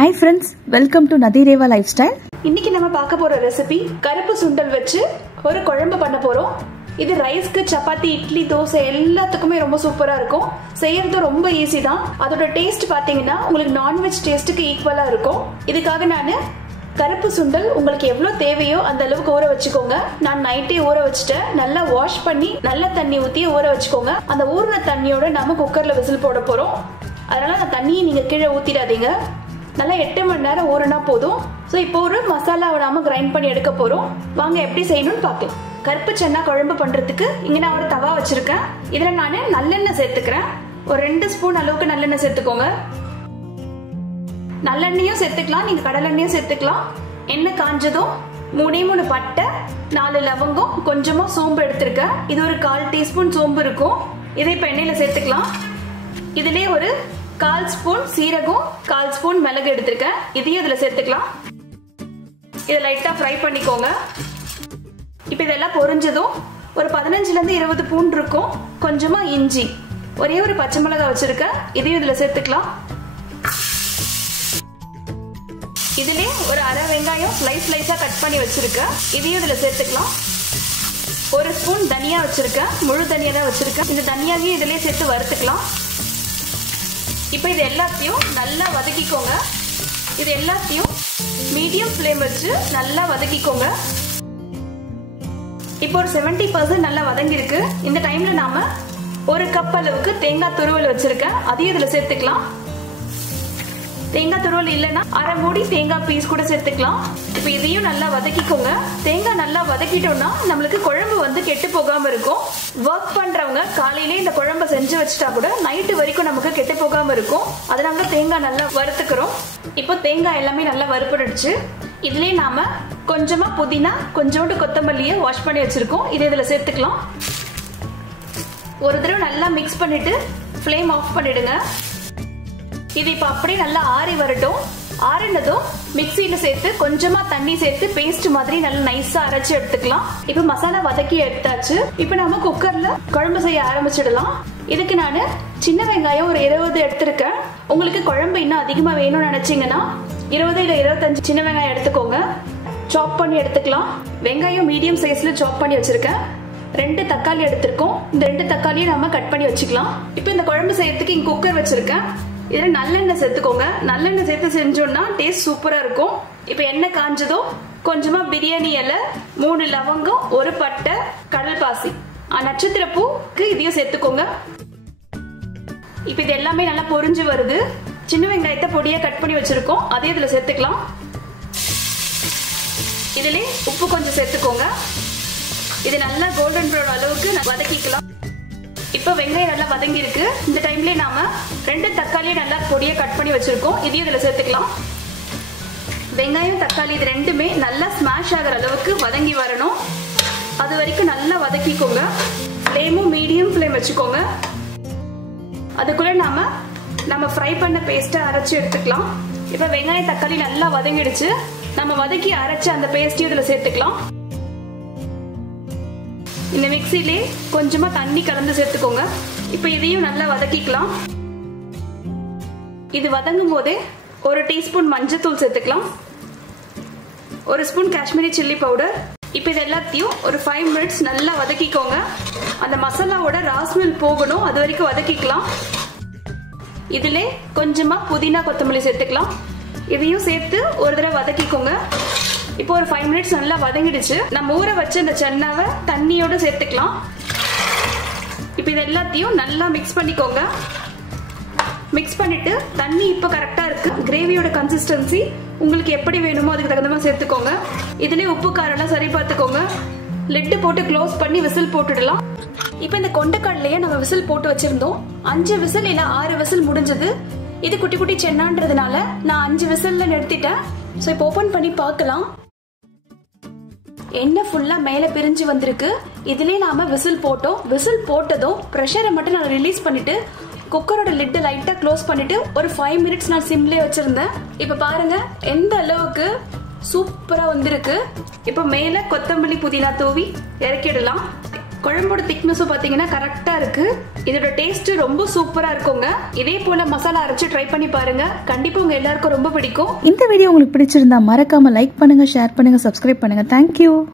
Hi friends, welcome to Nadireva Lifestyle. இன்னைக்கு நம்ம பார்க்க போற ரெசிபி கருப்பு சுண்டல் வச்சு ஒரு குழம்பு பண்ண போறோம். இது ரைஸ்க்கு, சப்பாத்தி, இட்லி, தோசை எல்லாத்துக்குமே ரொம்ப சூப்பரா இருக்கும். செய்யறது ரொம்ப ஈஸி தான். அதோட டேஸ்ட் பாத்தீங்கன்னா உங்களுக்கு நான்வெஜ் டேஸ்ட்டுக்கு ஈக்குவலா இருக்கும். இதுக்காக நான் கருப்பு சுண்டல் உங்களுக்கு எவ்வளவு தேவையோ அந்த அளவுக்கு ஊற வச்சுக்கோங்க. நான் நைட்டே ஊற வச்சுட்டேன். நல்லா வாஷ் பண்ணி நல்ல தண்ணி ஊத்தி ஊற வச்சுக்கோங்க. அந்த ஊறின தண்ணியோட நம்ம குக்கர்ல விசில் போட போறோம். அதனால அந்த தண்ணியை நீங்க கீழே ஊத்திடாதீங்க. நல்லா 8 மணி நேரம் ஊறினா போதும். ஸோ இப்போ ஒரு மசாலாவை நாம கிரைண்ட் பண்ணி எடுக்க போறோம். வாங்க எப்படி செய்யணும்னு பார்க்கலாம். கருப்பு சன்னா குழம்பு பண்றதுக்கு இங்க நான் ஒரு தவா வச்சிருக்கேன். இதுல நான் நல்லெண்ணெய் சேர்த்துக்கிறேன். ஒரு 2 ஸ்பூன் அளவுக்கு நல்லெண்ணெய் சேர்த்துக்கோங்க. நல்லெண்ணையும் சேர்த்துக்கலாம், நீங்க கடலெண்ணையும் சேர்த்துக்கலாம். எண்ணெய் காஞ்சதும் 3 பட்டை, 4 லவங்கம், கொஞ்சமா சோம்பு எடுத்திருக்கேன். இது ஒரு 1/4 டீஸ்பூன் சோம்பு இருக்கும். இதை இப்ப எண்ணெயில சேர்த்துக்கலாம். இதுலயே ஒரு 1/4 ஸ்பூன் சீரகம், 1/4 ஸ்பூன் மிளகு எடுத்திருக்கேன். இதையும் இதுல சேர்த்துக்கலாம். இதை லைட்டா ஃப்ரை பண்ணிக்கோங்க. இப்ப இதெல்லாம் பொரிஞ்சதும் ஒரு 15ல இருந்து 20 பூண்டு இருக்கும். கொஞ்சமா இஞ்சி, ஒரே ஒரு பச்சை மிளகாய் வச்சிருக்கேன். இதையும் இதுல சேர்த்துக்கலாம். இதுலயே ஒரு அரை வெங்காயம் ஸ்லைஸா கட் பண்ணி வச்சிருக்கேன். இதையும் இதுல சேர்த்துக்கலாம். ஒரு ஸ்பூன் தனியா வச்சிருக்கேன். முழு தனியா தான் வச்சிருக்கேன். இந்த தனியாவையும் இதுலயே சேர்த்து வறுத்துக்கலாம். இப்போ இது எல்லாத்தையும் நல்லா வதக்கிக்கோங்க. இது எல்லாத்தையும் மீடியம் ஃப்ளேம் வச்சு நல்லா வதக்கிக்கோங்க. இப்போ ஒரு 70% நல்லா வதங்கிருக்கு. இந்த டைம்ல நாம 1 கப் அளவுக்கு தேங்காய் துருவல் வச்சிருக்கேன். அதையும் இதுல சேர்த்துக்கலாம். தேங்காய் துருவல் இல்லைன்னா அரை மூடி தேங்காய் பீஸ் கூட சேர்த்துக்கலாம். இப்ப இதையும் நல்லா வதக்கிக்கோங்க. தேங்காய் நல்லா வதக்கிட்டோம்னா நம்மளுக்கு குழம்பு வந்து கெட்டு போகாம இருக்கும். ஒர்க் பண்றவங்க காலையிலே இந்த குழம்பு செஞ்சு வச்சுட்டா கூட நைட்டு வரைக்கும் நமக்கு கெட்டு போகாம இருக்கும். அதனால தேங்காய் நல்லா வறுத்துக்கிறோம். இப்போ தேங்காய் எல்லாமே நல்லா வறுப்படிச்சு. இதுலயே நாம கொஞ்சமா புதினா, கொஞ்சோண்டு கொத்தமல்லியை வாஷ் பண்ணி வச்சிருக்கோம். இதை இதுல சேர்த்துக்கலாம். ஒரு தடவை நல்லா மிக்ஸ் பண்ணிட்டு ஃப்ளேம் ஆஃப் பண்ணிடுங்க. இது இப்ப அப்படியே நல்லா ஆறி வரட்டும். ஆறினதும் மிக்சியில சேர்த்து கொஞ்சமா தண்ணி சேர்த்து பேஸ்ட் மாதிரி நல்லா நைஸா அரைச்சு எடுத்துக்கலாம். இப்ப மசாலா வதக்கி எடுத்தாச்சு. இப்ப நாம குக்கர்ல குழம்பு செய்ய ஆரம்பிச்சிடலாம். இதுக்கு நான் சின்ன வெங்காயம் ஒரு 20 எடுத்திருக்கேன். உங்களுக்கு குழம்பு இன்னும் அதிகமா வேணும்னு நினைச்சீங்கன்னா 20 இல்ல 25 சின்ன வெங்காயம் எடுத்துக்கோங்க. சாப் பண்ணி எடுத்துக்கலாம். வெங்காயம் மீடியம் சைஸ்ல சாப் பண்ணி வச்சிருக்கேன். 2 தக்காளி எடுத்திருக்கோம். இந்த 2 தக்காளியும் நாம கட் பண்ணி வச்சுக்கலாம். இப்ப இந்த குழம்பு செய்யறதுக்கு இங்க குக்கர் வச்சிருக்கேன். இதுல நல்லெண்ணெய் சேர்த்துக்கோங்க. நல்லெண்ணெய் சேர்த்து செஞ்சோம்னா டேஸ்ட் சூப்பரா இருக்கும். இப்ப எண்ணெய் காஞ்சதும் கொஞ்சமா பிரியாணி இலை, 3 லவங்கம், 1 பட்டை, கடல் பாசி, நட்சத்திர பூக்கு இதையும் சேர்த்துக்கோங்க. இப்ப இது எல்லாமே நல்லா பொரிஞ்சு வருது. சின்ன வெங்காயத்தை பொடியா கட் பண்ணி வச்சிருக்கோம். அதையும் இதுல சேர்த்துக்கலாம். இதுல உப்பு கொஞ்சம் சேர்த்துக்கோங்க. இது நல்லா கோல்டன் ப்ரௌன் அளவுக்கு வதக்கிக்கலாம். இப்ப வெங்காயம் நல்லா வதங்கி இருக்கு. இந்த டைம்ல நாம 2 தக்காளியை நல்லா பொடியா கட் பண்ணி வச்சிருக்கோம். இதையும் இதுல சேர்த்துக்கலாம். வெங்காயம், தக்காளி இது ரெண்டுமே நல்லா ஸ்மாஷ் ஆகிற அளவுக்கு வதங்கி வரணும். அது வரைக்கும் நல்லா வதக்கிக்கோங்க. ஃப்ளேமும் மீடியம் ஃப்ளேம் வச்சுக்கோங்க. அதுக்குள்ள நம்ம ஃப்ரை பண்ண பேஸ்ட்டை அரைச்சு எடுத்துக்கலாம். இப்ப வெங்காயம், தக்காளி நல்லா வதங்கிடுச்சு. நம்ம வதக்கி அரைச்ச அந்த பேஸ்ட்டையும் இதுல சேர்த்துக்கலாம். இந்த மிக்சிலே கொஞ்சமா தண்ணி கலந்து சேர்த்துக்கோங்க. இப்ப இதையும் நல்லா வதக்கிக்கலாம். இது வதங்கும் போதே 1 டீஸ்பூன் மஞ்சத்தூள் சேர்த்துக்கலாம். 1 ஸ்பூன் காஷ்மீரி சில்லி பவுடர். இப்ப இது எல்லாத்தையும் ஒரு 5 மினிட்ஸ் நல்லா வதக்கிக்கோங்க. அந்த மசாலாவோட ராஸ்மெல் போகணும். அது வரைக்கும் வதக்கிக்கலாம். இதுல கொஞ்சமா புதினா, கொத்தமல்லி சேர்த்துக்கலாம். இதையும் சேர்த்து ஒரு தடவை வதக்கிக்கோங்க. இப்போ ஒரு 5 மினிட்ஸ் நல்லா வதங்கிடுச்சு. நம்ம ஊற வச்ச இந்த சன்னாவை தண்ணியோட சேர்த்துக்கலாம். இப்போ இது எல்லாத்தையும் நல்லா மிக்ஸ் பண்ணிக்கோங்க. மிக்ஸ் பண்ணிட்டு தண்ணி இப்போ கரெக்டா இருக்கு. கிரேவியோட கன்சிஸ்டன்சி உங்களுக்கு எப்படி வேணுமோ அதுக்கு தகுந்த மாதிரி சேர்த்துக்கோங்க. இதுலயே உப்பு காரம் எல்லாம் சரி பார்த்துக்கோங்க. லிட்டு போட்டு க்ளோஸ் பண்ணி விசில் போட்டுடலாம். இப்போ இந்த கொண்டைக்கடலையே நம்ம விசில் போட்டு வச்சிருந்தோம். 5 விசில் இல்ல 6 விசில் முடிஞ்சது. இது குட்டி குட்டி சென்னான்றதுனால நான் 5 விசில்ல நிறுத்திட்டேன். ஸோ இப்போ ஓபன் பண்ணி பார்க்கலாம். எண்ணெய் ஃபுல்லா மேல பிரிஞ்சு வந்திருக்கு. இதுலயே நாம விசில் போட்டோம். விசில் போட்டதும் பிரஷரை மட்டும் நான் ரிலீஸ் பண்ணிட்டு குக்கரோட லிட் லைட்டா க்ளோஸ் பண்ணிட்டு ஒரு 5 மினிட்ஸ் நான் சிம்லயே வச்சிருந்தேன். இப்ப பாருங்க எந்த அளவுக்கு சூப்பரா வந்திருக்கு. இப்ப மேல கொத்தமல்லி, புதினா தூவி இறக்கிடலாம். குழம்போட திக்னஸும் பாத்தீங்கன்னா கரெக்டா இருக்கு. இதோட டேஸ்ட் ரொம்ப சூப்பரா இருக்குங்க. இதே போல மசாலா அரைச்சு ட்ரை பண்ணி பாருங்க. கண்டிப்பா உங்க எல்லாருக்கும் ரொம்ப பிடிக்கும். இந்த வீடியோ உங்களுக்கு பிடிச்சிருந்தா மறக்காம லைக் பண்ணுங்க, ஷேர் பண்ணுங்க, சப்ஸ்கிரைப் பண்ணுங்க. தேங்க்யூ.